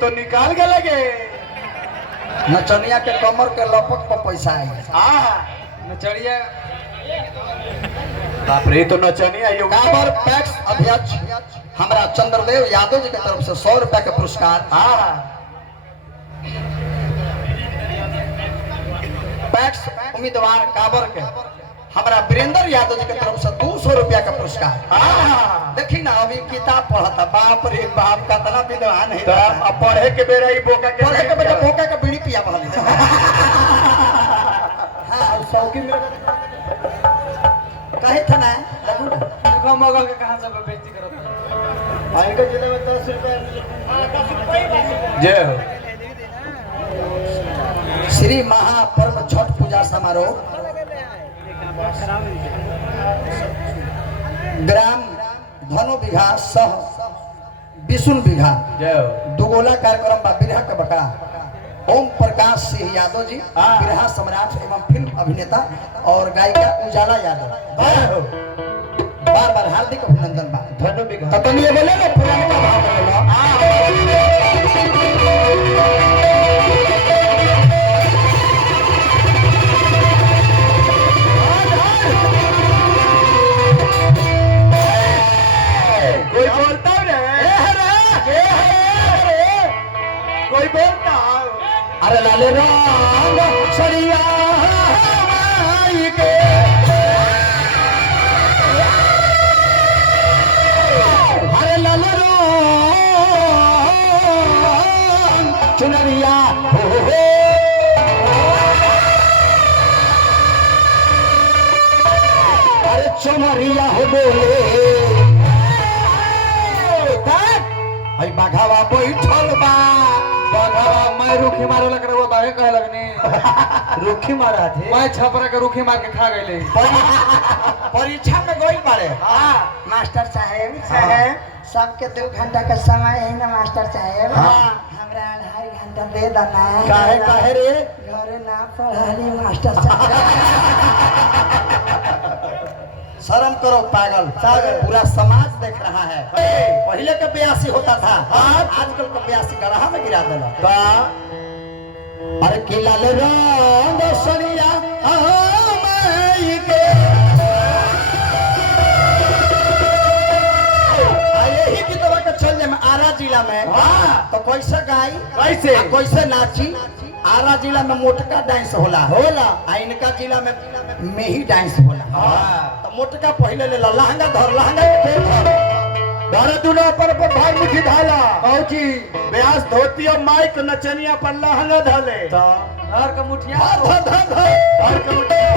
तो निकाल के लगे नचनिया के कमर के लपक पर पैसा आई। नचनिया बाप रे तो नचनिया काबर पैक्स अध्यक्ष हमारा चंद्रदेव यादव जी की तरफ से 100 रुपया के पुरस्कार। पैक्स उम्मीदवार काबर के हमारा वीरेंद्र यादव जी की तरफ से 200 रुपया का पुरस्कार। देखी ना अभी किताब पढ़ता बाप रे बाप का तना विद्वान है। अब पढ़े के बेरा ही बोका के पढ़े के बेटा बोका का बीड़ी पिया बहली। हां शौकी में कहे था ना देखो मगल के कहां सब बेइज्जती करत आएगा जिले में 10 रुपया जय हो। श्री महापर्व छठ पूजा समारोह ग्राम धनु बिघा सह विष्णु बिघा जय हो। दुगोला कार्यक्रम बा बिरहा के बका ओम प्रकाश सिंह यादव जी बिरहा सम्राट एवं फिल्म अभिनेता और गायिका उजाला यादव। बार बार हार्दिक अभिनंदन बा। धनु बिघा ततनी ये बोले ना पुराने का भाव बोले कोई बोलता रे कोई बोलता अरे लाले राम सरिया माई के अरे लाले राम चुनरिया हो अरे चुनरिया हो बोले भाई बाघावा बैठल बा बाघावा मैं रुखी मारे लग रहा बाहे कहे लगने रुखी मारा थे मैं छपरा के रुखी मार के खा गईले परीक्षा में गई बारे। मास्टर साहेब सबके 2 घंटा का समय है ना मास्टर साहेब। हमरा 2.5 घंटा दे देना। काहे रे घरे ना पढ़ाली मास्टर साहेब। शर्म करो पागल पूरा समाज देख रहा है। पहले का 82 होता था आजकल का 82 गढ़ा में गिरा देना। अरे किला ले रंग सरिया माई के यही की तरह के चल जाए आरा जिला में तो कैसे गाई कैसे नाची। आरा जिला में मोटका डांस होला आ इनका जिला में मेही डांस होला। तो मोटका पहले ले लहंगा धर लहंगा के धर दुनो पर भाई मुठी धाला पहुंची ब्यास धोती और माइक नचनिया पर लहंगा धाले धर का मुठिया धर का मुठिया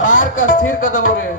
मार का स्थिर कदम हो रहे